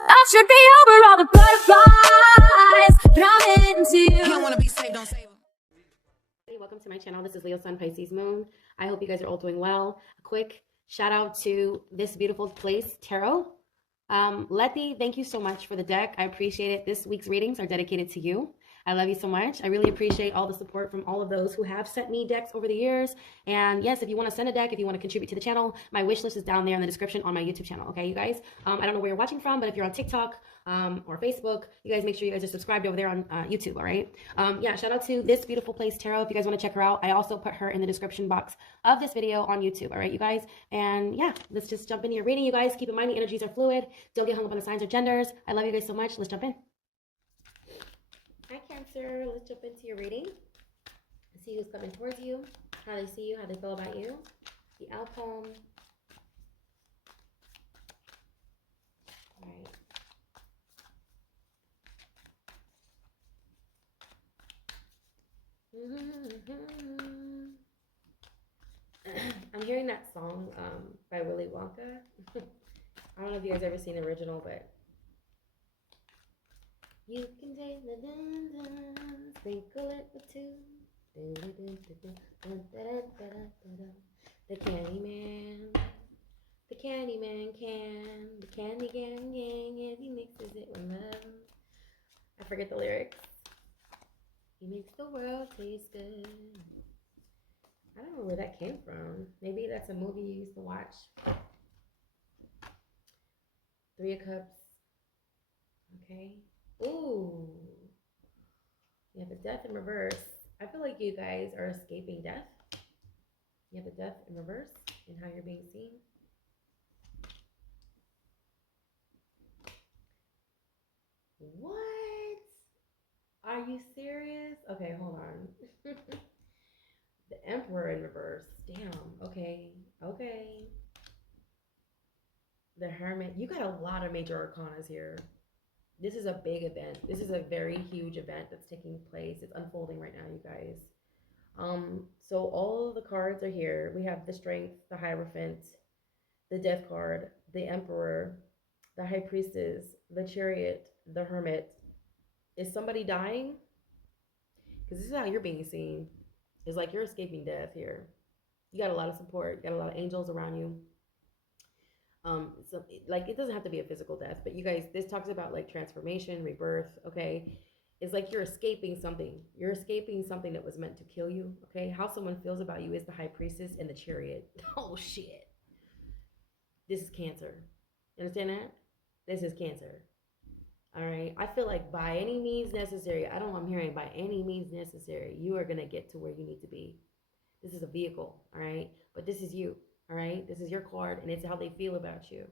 I should be over all the butterflies, but I'm into you. You don't want to be saved, don't save them. Hey, welcome to my channel. This is Leo Sun Pisces Moon. I hope you guys are all doing well. A quick shout out to this beautiful place, Tarot. Letty, thank you so much for the deck. I appreciate it. This week's readings are dedicated to you. I love you so much. I really appreciate all the support from all of those who have sent me decks over the years. And yes, if you want to send a deck, if you want to contribute to the channel, my wish list is down there in the description on my YouTube channel. Okay, you guys? I don't know where you're watching from, but if you're on TikTok or Facebook, you guys make sure you guys are subscribed over there on YouTube, all right? Yeah, shout out to this beautiful place, Tarot. If you guys want to check her out, I also put her in the description box of this video on YouTube, all right, you guys? And yeah, let's just jump into your reading, you guys. Keep in mind the energies are fluid. Don't get hung up on the signs or genders. I love you guys so much. Let's jump in. Hi, Cancer. Let's jump into your reading. See who's coming towards you, how they see you, how they feel about you, the outcome. All right. I'm hearing that song by Willy Wonka. I don't know if you guys ever seen the original, but you can take the dun-dun, sprinkle it with two. The Candyman. The Candyman can. The candy gang, and he mixes it with love. I forget the lyrics. He makes the world taste good. I don't know where that came from. Maybe that's a movie you used to watch. Three of Cups. Okay. Ooh. You have the Death in reverse. I feel like you guys are escaping death. You have the Death in reverse and how you're being seen. What? Are you serious? Okay, hold on. The Emperor in reverse. Damn. Okay. Okay. The Hermit. You got a lot of major arcanas here. This is a big event. This is a very huge event that's taking place. It's unfolding right now, you guys. So all of the cards are here. We have the Strength, the Hierophant, the Death card, the Emperor, the High Priestess, the Chariot, the Hermit. Is somebody dying? Because this is how you're being seen. It's like you're escaping death here. You got a lot of support. You got a lot of angels around you. So like it doesn't have to be a physical death, but you guys, this talks about like transformation, rebirth. Okay, it's like you're escaping something. You're escaping something that was meant to kill you. Okay, how someone feels about you is the High Priestess and the Chariot. Oh shit, this is Cancer. You understand that? This is Cancer. All right, I feel like by any means necessary, I don't know, I'm hearing by any means necessary, you are going to get to where you need to be. This is a vehicle, all right? But this is you, all right? This is your card, and it's how they feel about you.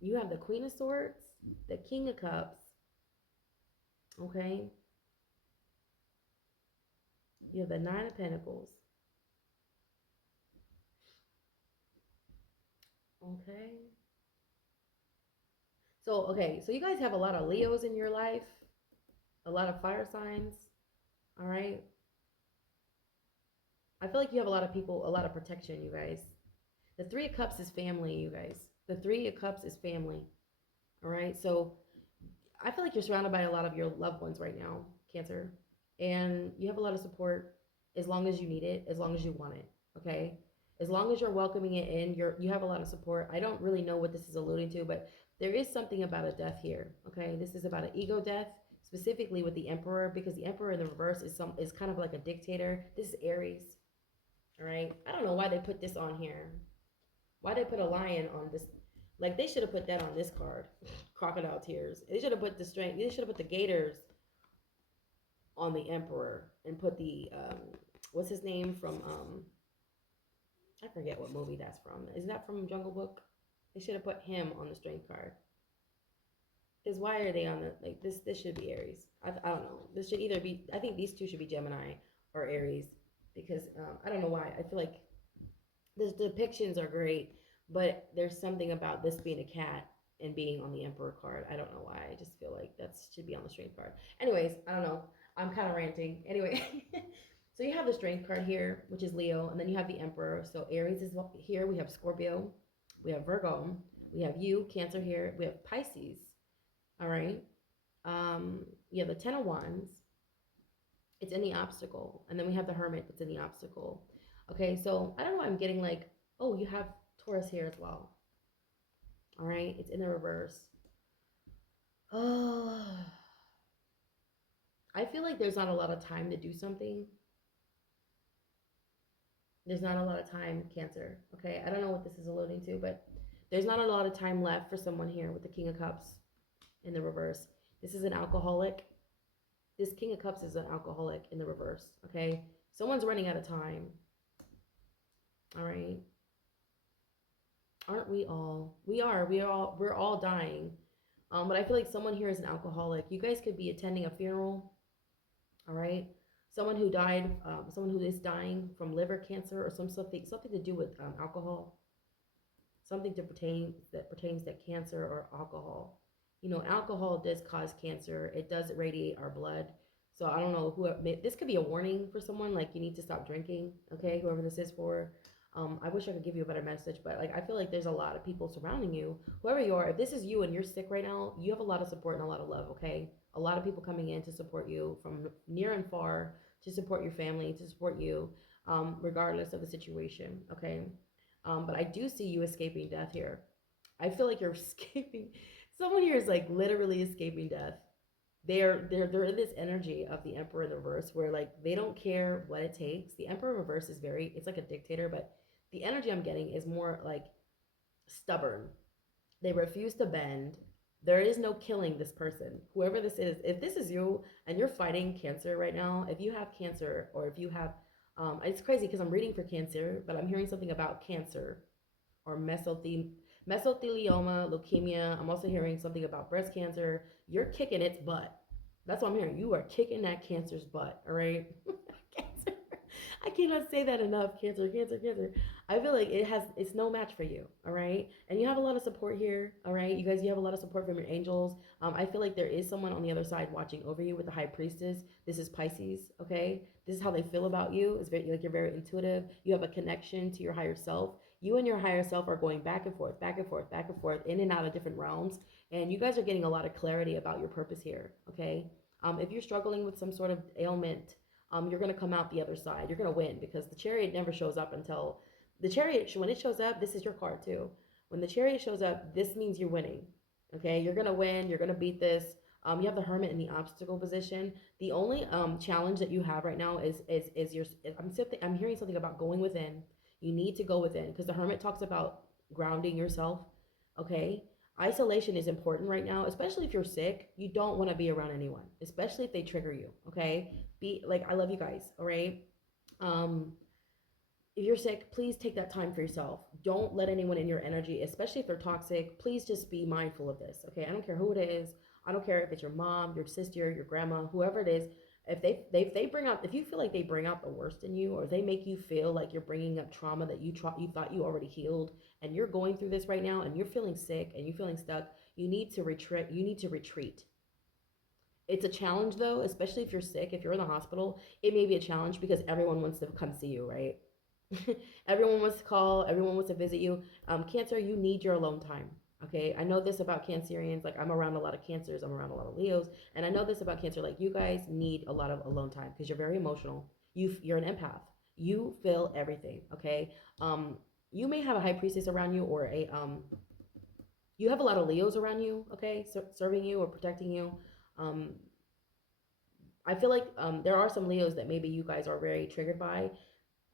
You have the Queen of Swords, the King of Cups, okay? You have the Nine of Pentacles, okay? So you guys have a lot of Leos in your life, a lot of fire signs, all right? I feel like you have a lot of people, a lot of protection, you guys. The Three of Cups is family, you guys. The Three of Cups is family. All right. So I feel like you're surrounded by a lot of your loved ones right now, Cancer. And you have a lot of support as long as you need it, as long as you want it. Okay. As long as you're welcoming it in, you have a lot of support. I don't really know what this is alluding to, but there is something about a death here. Okay. This is about an ego death, specifically with the Emperor, because the Emperor in the reverse is kind of like a dictator. This is Aries. All right. I don't know why they put this on here. Why they put a lion on this? Like they should have put that on this card. Crocodile tears. They should have put the strength. They should have put the gators on the Emperor and put the what's his name from I forget what movie that's from. Isn't that from Jungle Book? They should have put him on the strength card. Because why are they on the like this? This should be Aries. I don't know. This should either be. I think these two should be Gemini or Aries because I don't know why. I feel like the depictions are great, but there's something about this being a cat and being on the Emperor card. I don't know why. I just feel like that should be on the Strength card. Anyways, I don't know. I'm kind of ranting. Anyway, so you have the Strength card here, which is Leo, and then you have the Emperor. So Aries is here. We have Scorpio. We have Virgo. We have you, Cancer here. We have Pisces. All right. Um, yeah, the Ten of Wands. It's in the obstacle, and then we have the Hermit. It's in the obstacle. Okay, so I don't know why I'm getting like, oh, you have Taurus here as well. All right, it's in the reverse. Oh, I feel like there's not a lot of time to do something. There's not a lot of time, Cancer. Okay, I don't know what this is alluding to, but there's not a lot of time left for someone here with the King of Cups in the reverse. This is an alcoholic. This King of Cups is an alcoholic in the reverse. Okay, someone's running out of time. All right, aren't we all? We are. We're all dying. But I feel like someone here is an alcoholic. You guys could be attending a funeral. All right, someone who died, someone who is dying from liver cancer or something to do with alcohol, something that pertains to cancer or alcohol. You know, alcohol does cause cancer. It does radiate our blood. So I don't know who this could be a warning for someone, like you need to stop drinking. Okay, whoever this is for. I wish I could give you a better message, but like I feel like there's a lot of people surrounding you. Whoever you are, if this is you and you're sick right now, you have a lot of support and a lot of love. Okay, a lot of people coming in to support you from near and far, to support your family, to support you, regardless of the situation. Okay, but I do see you escaping death here. I feel like you're escaping. Someone here is like literally escaping death. They're in this energy of the Emperor in the reverse, where like they don't care what it takes. The Emperor in reverse is very, it's like a dictator, but the energy I'm getting is more like stubborn. They refuse to bend. There is no killing this person, whoever this is. If this is you and you're fighting cancer right now, if you have cancer, or if you have, it's crazy because I'm reading for cancer, but I'm hearing something about cancer or mesothelioma, leukemia. I'm also hearing something about breast cancer. You're kicking its butt. That's what I'm hearing. You are kicking that cancer's butt. All right. Cancer. I cannot say that enough. Cancer, cancer, cancer. I feel like it's no match for you. All right. And you have a lot of support here. All right. You guys, you have a lot of support from your angels. I feel like there is someone on the other side watching over you with the high priestess. This is Pisces. Okay. This is how they feel about you. It's very, like, you're very intuitive. You have a connection to your higher self. You and your higher self are going back and forth, back and forth, back and forth, in and out of different realms. And you guys are getting a lot of clarity about your purpose here. Okay. If you're struggling with some sort of ailment, you're going to come out the other side. You're going to win, because the Chariot never shows up until the Chariot, when it shows up, this is your card too. When the Chariot shows up, this means you're winning. Okay. You're going to win. You're going to beat this. You have the Hermit in the obstacle position. The only challenge that you have right now is your. I'm hearing something about going within. You need to go within, because the Hermit talks about grounding yourself. Okay. Isolation is important right now, especially if you're sick. You don't want to be around anyone, especially if they trigger you. Okay. Be like, I love you guys. All right. Um, if you're sick, please take that time for yourself. Don't let anyone in your energy, especially if they're toxic. Please just be mindful of this. Okay. I don't care who it is. I don't care if it's your mom, your sister, your grandma, whoever it is. If they bring out, if you feel like they bring out the worst in you, or they make you feel like you're bringing up trauma that you thought you already healed, and you're going through this right now, and you're feeling sick and you're feeling stuck, you need to retreat. You need to retreat. It's a challenge though, especially if you're sick. If you're in the hospital, it may be a challenge because everyone wants to come see you, right? Everyone wants to call, everyone wants to visit you. Cancer, you need your alone time. Okay, I know this about Cancerians. Like, I'm around a lot of Cancers, I'm around a lot of Leos, and I know this about Cancer. Like, you guys need a lot of alone time because you're very emotional. You're an empath. You feel everything. Okay, you may have a high priestess around you, or you have a lot of Leos around you. Okay, serving you or protecting you. Um, I feel like there are some Leos that maybe you guys are very triggered by,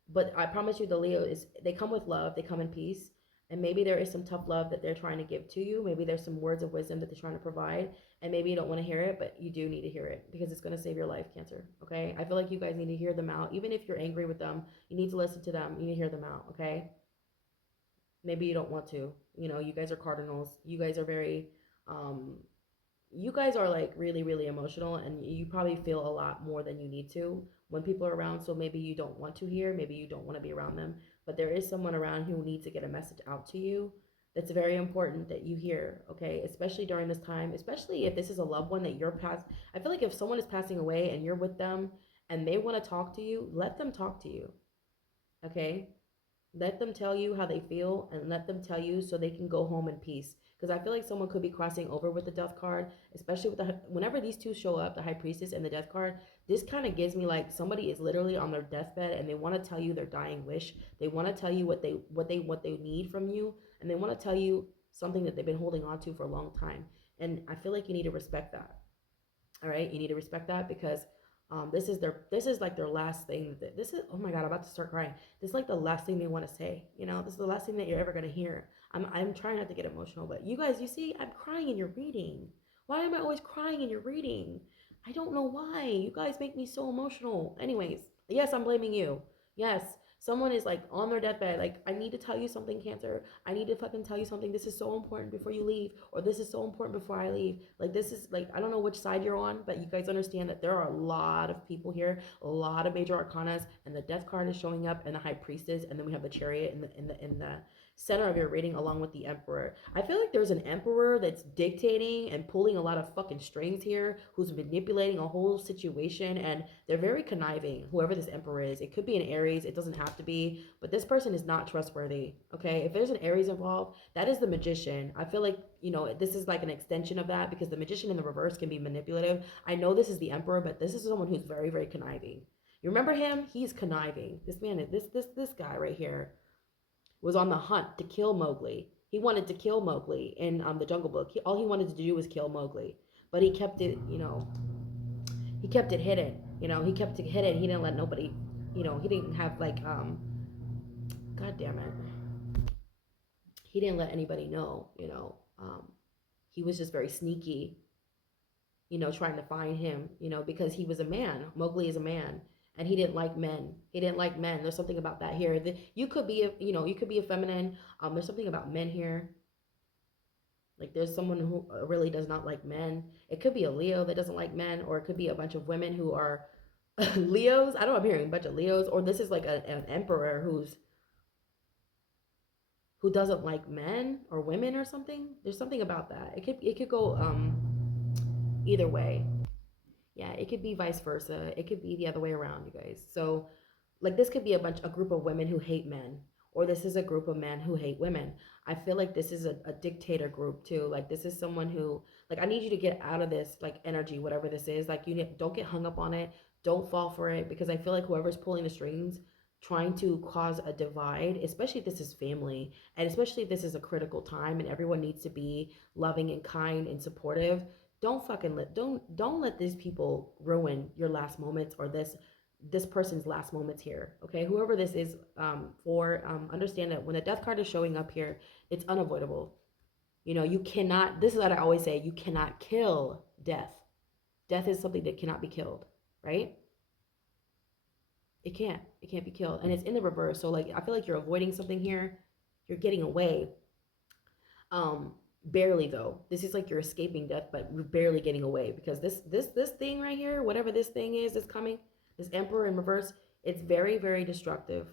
but I promise you, the Leo is, they come with love, they come in peace, and maybe there is some tough love that they're trying to give to you. Maybe there's some words of wisdom that they're trying to provide, and maybe you don't want to hear it, but you do need to hear it because it's going to save your life, Cancer. Okay, I feel like you guys need to hear them out. Even if you're angry with them, you need to listen to them. You need to hear them out. Okay, maybe you don't want to. You know, you guys are cardinals. You guys are very um you guys are like really, really emotional, and you probably feel a lot more than you need to when people are around. So maybe you don't want to hear, maybe you don't want to be around them, but there is someone around who needs to get a message out to you that's very important that you hear. Okay, especially during this time, especially if this is a loved one that you're past. I feel like if someone is passing away and you're with them and they want to talk to you, let them talk to you. Okay, Let them tell you how they feel, and let them tell you so they can go home in peace. Because I feel like someone could be crossing over with the death card, especially with the whenever these two show up, the high priestess and the death card. This kind of gives me like somebody is literally on their deathbed and they want to tell you their dying wish. They want to tell you what they need from you, and they want to tell you something that they've been holding on to for a long time. And I feel like you need to respect that. All right, you need to respect that because this is like their last thing. This is, oh my god, I'm about to start crying. This is like the last thing they want to say. You know, this is the last thing that you're ever gonna hear. I'm trying not to get emotional, but you guys, you see, I'm crying in your reading. Why am I always crying in your reading? I don't know why. You guys make me so emotional. Anyways, yes, I'm blaming you. Yes, someone is like on their deathbed, like, I need to tell you something, Cancer. I need to fucking tell you something. This is so important before you leave, or this is so important before I leave. Like, this is like, I don't know which side you're on, but you guys understand that there are a lot of people here, a lot of major arcanas, and the death card is showing up, and the high priestess, and then we have the chariot in the center of your reading along with the emperor. I feel like there's an emperor that's dictating and pulling a lot of fucking strings here, who's manipulating a whole situation, and they're very conniving, whoever this emperor is. It could be an Aries, it doesn't have to be, but this person is not trustworthy. Okay, if there's an Aries involved, that is the magician. I feel like, you know, this is like an extension of that, because the magician in the reverse can be manipulative. I know this is the emperor, but this is someone who's very, very conniving. You remember him? He's conniving. This man, this guy right here was on the hunt to kill Mowgli. He wanted to kill Mowgli in the Jungle Book. All he wanted to do was kill Mowgli, but he kept it, you know, he kept it hidden. You know, he kept it hidden. He didn't let nobody, you know, he didn't have like, God damn it, he didn't let anybody know. You know, he was just very sneaky, you know, trying to find him, you know, because he was a man. Mowgli is a man, and he didn't like men. He didn't like men. There's something about that here. You could be, you know, you could be a feminine. There's something about men here. Like, there's someone who really does not like men. It could be a Leo that doesn't like men, or it could be a bunch of women who are Leos. I don't know. I'm hearing a bunch of Leos, or this is like an emperor who doesn't like men or women or something. There's something about that. It could go either way. Yeah, it could be vice versa. It could be the other way around, you guys. So, like, this could be a group of women who hate men, or this is a group of men who hate women. I feel like this is a dictator group too. Like, this is someone who, like, I need you to get out of this like energy, whatever this is. Like, don't get hung up on it. Don't fall for it, because I feel like whoever's pulling the strings, trying to cause a divide, especially if this is family, and especially if this is a critical time and everyone needs to be loving and kind and supportive. Don't let these people ruin your last moments, or this person's last moments here. Okay, whoever this is, understand that when the death card is showing up here, it's unavoidable. You know, you cannot, this is what I always say, you cannot kill death. Death is something that cannot be killed, right? It can't be killed, and it's in the reverse. So, like, I feel like you're avoiding something here. You're getting away. um Barely, though. This is like you're escaping death, but you're barely getting away, because this thing right here, whatever this thing is that's coming, this emperor in reverse, it's very, very destructive,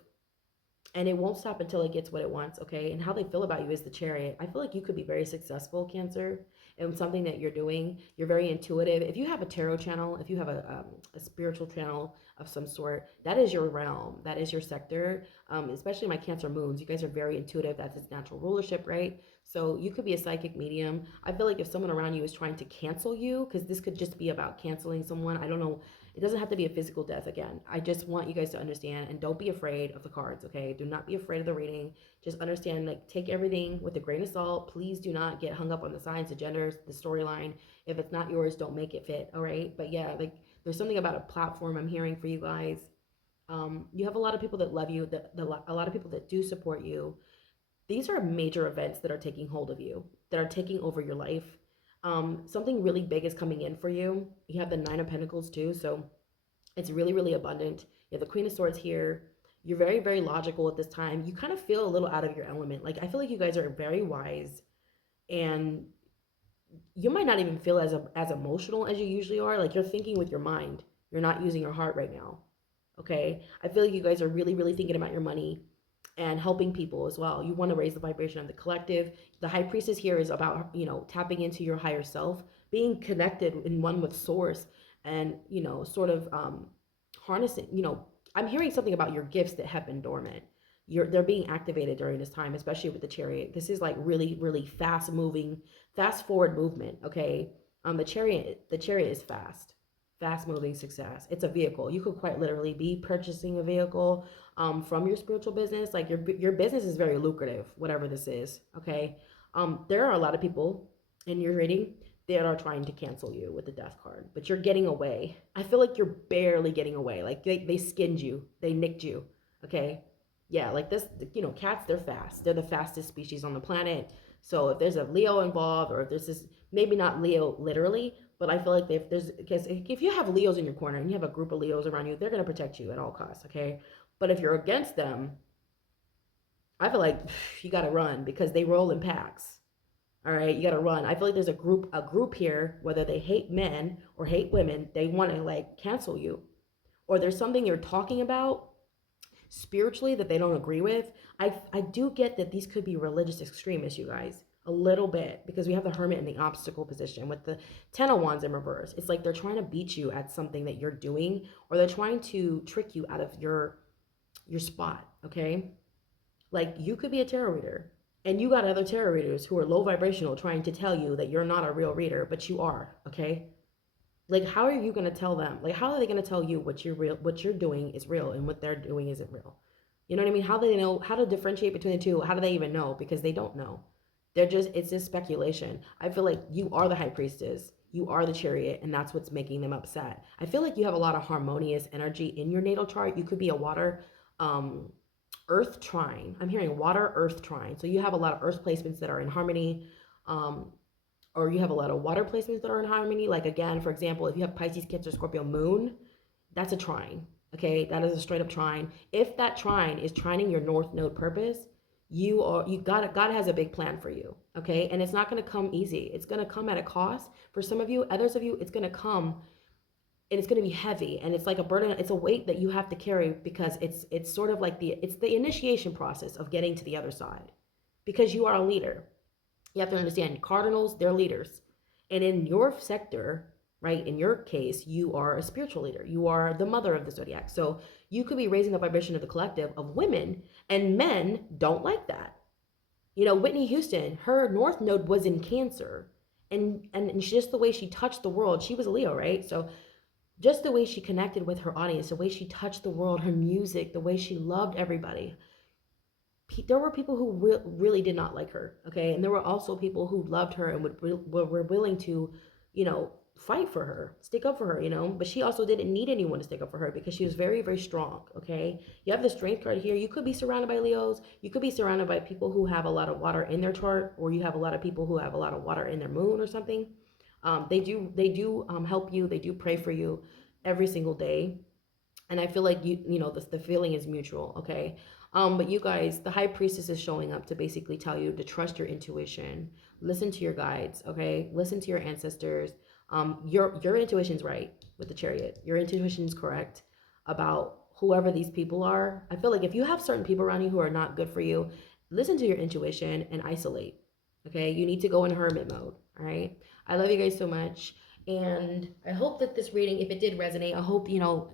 and it won't stop until it gets what it wants. Okay, and how they feel about you is the chariot. I feel like you could be very successful, Cancer, in something that you're doing. You're very intuitive. If you have a tarot channel, if you have a spiritual channel of some sort, that is your realm, that is your sector. Especially my Cancer moons, you guys are very intuitive. That's its natural rulership, right? So you could be a psychic medium. I feel like if someone around you is trying to cancel you, because this could just be about canceling someone, I don't know, it doesn't have to be a physical death. Again, I just want you guys to understand, and don't be afraid of the cards. Okay, do not be afraid of the reading. Just understand, like, take everything with a grain of salt. Please do not get hung up on the signs, the genders, the storyline. If it's not yours, don't make it fit. All right, but yeah, like, there's something about a platform I'm hearing for you guys. You have a lot of people that love you, a lot of people that do support you. These are major events that are taking hold of you, that are taking over your life. Something really big is coming in for you. You have the Nine of Pentacles too, so it's really, really abundant. You have the Queen of Swords here. You're very, very logical at this time. You kind of feel a little out of your element. Like, I feel like you guys are very wise, and you might not even feel as emotional as you usually are. Like, you're thinking with your mind. You're not using your heart right now. Okay? I feel like you guys are really, really thinking about your money and helping people as well. You want to raise the vibration of the collective. The high priestess here is about, you know, tapping into your higher self, being connected in one with source, and, you know, sort of harnessing, you know, I'm hearing something about your gifts that have been dormant. they're being activated during this time, especially with the chariot. This is like really, really fast moving, fast forward movement. Okay. The chariot is fast moving success. It's a vehicle. You could quite literally be purchasing a vehicle from your spiritual business. Like your business is very lucrative, whatever this is. Okay. There are a lot of people in your reading that are trying to cancel you with the death card, but you're getting away. I feel like you're barely getting away. Like they skinned you, they nicked you. Okay. Yeah, like this, cats, they're fast. They're the fastest species on the planet. So if there's a Leo involved, or if there's this, maybe not Leo literally, but I feel like because if you have Leos in your corner and you have a group of Leos around you, they're going to protect you at all costs. Okay. But if you're against them, I feel like you got to run because they roll in packs. All right, you got to run. I feel like there's a group here, whether they hate men or hate women, they want to like cancel you, or there's something you're talking about spiritually that they don't agree with. I do get that these could be religious extremists, you guys, a little bit, because we have the Hermit in the obstacle position with the Ten of Wands in reverse. It's like they're trying to beat you at something that you're doing, or they're trying to trick you out of your spot. Okay, like you could be a tarot reader, and you got other tarot readers who are low vibrational trying to tell you that you're not a real reader, but you are. Okay, like how are you going to tell them, like how are they going to tell you what you're doing is real and what they're doing isn't real? You know what I mean? How do they know how to differentiate between the two? How do they even know? Because they don't know. It's just speculation. I feel like you are the high priestess, you are the chariot, and that's what's making them upset. I feel like you have a lot of harmonious energy in your natal chart. You could be a water earth trine. I'm hearing water earth trine, so you have a lot of earth placements that are in harmony, um or you have a lot of water placements that are in harmony. Like again, for example, if you have Pisces, Cancer, Scorpio moon, that's a trine. Okay, that is a straight up trine. If that trine is trining your north node purpose, God has a big plan for you. Okay, and it's not going to come easy. It's going to come at a cost for some of you. Others of you, it's going to come and it's going to be heavy, and it's like a burden. It's a weight that you have to carry because it's sort of like it's the initiation process of getting to the other side, because you are a leader. You have to understand, cardinals, they're leaders, and in your sector, right, in your case, you are a spiritual leader. You are the mother of the zodiac. So you could be raising the vibration of the collective of women, and men don't like that. Whitney Houston, her north node was in Cancer, and just the way she touched the world, she was a Leo, right? So just the way she connected with her audience, the way she touched the world, her music, the way she loved everybody. There were people who really did not like her, okay? And there were also people who loved her and were willing to, fight for her, stick up for her. But she also didn't need anyone to stick up for her because she was very, very strong, okay? You have the Strength card here. You could be surrounded by Leos. You could be surrounded by people who have a lot of water in their chart, or you have a lot of people who have a lot of water in their moon or something. They do help you. They do pray for you every single day, and I feel like the feeling is mutual. Okay. But you guys, the high priestess is showing up to basically tell you to trust your intuition, listen to your guides. Okay, listen to your ancestors. Your intuition's right with the chariot. Your intuition's correct about whoever these people are. I feel like if you have certain people around you who are not good for you, listen to your intuition and isolate. Okay, you need to go in hermit mode. All right. I love you guys so much. And I hope that this reading, if it did resonate, I hope,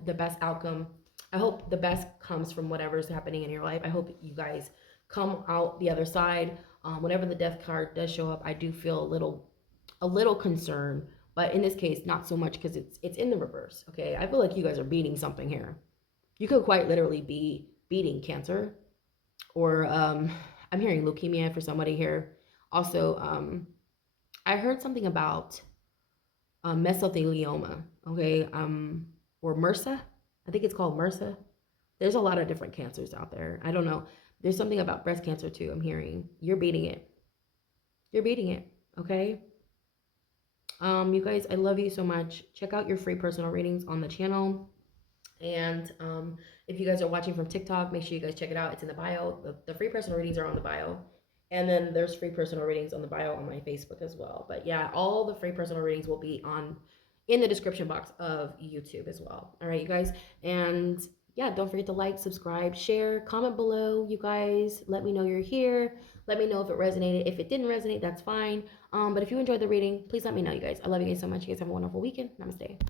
the best outcome. I hope the best comes from whatever's happening in your life. I hope you guys come out the other side. Whenever the death card does show up, I do feel a little concerned. But in this case, not so much because it's in the reverse. Okay. I feel like you guys are beating something here. You could quite literally be beating Cancer, or I'm hearing leukemia for somebody here. Also, I heard something about mesothelioma, okay, or MRSA. I think it's called MRSA. There's a lot of different cancers out there. I don't know. There's something about breast cancer too. I'm hearing you're beating it. You're beating it. Okay. You guys, I love you so much. Check out your free personal readings on the channel. And if you guys are watching from TikTok, make sure you guys check it out. It's in the bio. The free personal readings are on the bio. And then there's free personal readings on the bio on my Facebook as well. But yeah, all the free personal readings will be in the description box of YouTube as well. All right, you guys. And yeah, don't forget to like, subscribe, share, comment below. You guys, let me know you're here. Let me know if it resonated. If it didn't resonate, that's fine. But if you enjoyed the reading, please let me know, you guys. I love you guys so much. You guys have a wonderful weekend. Namaste.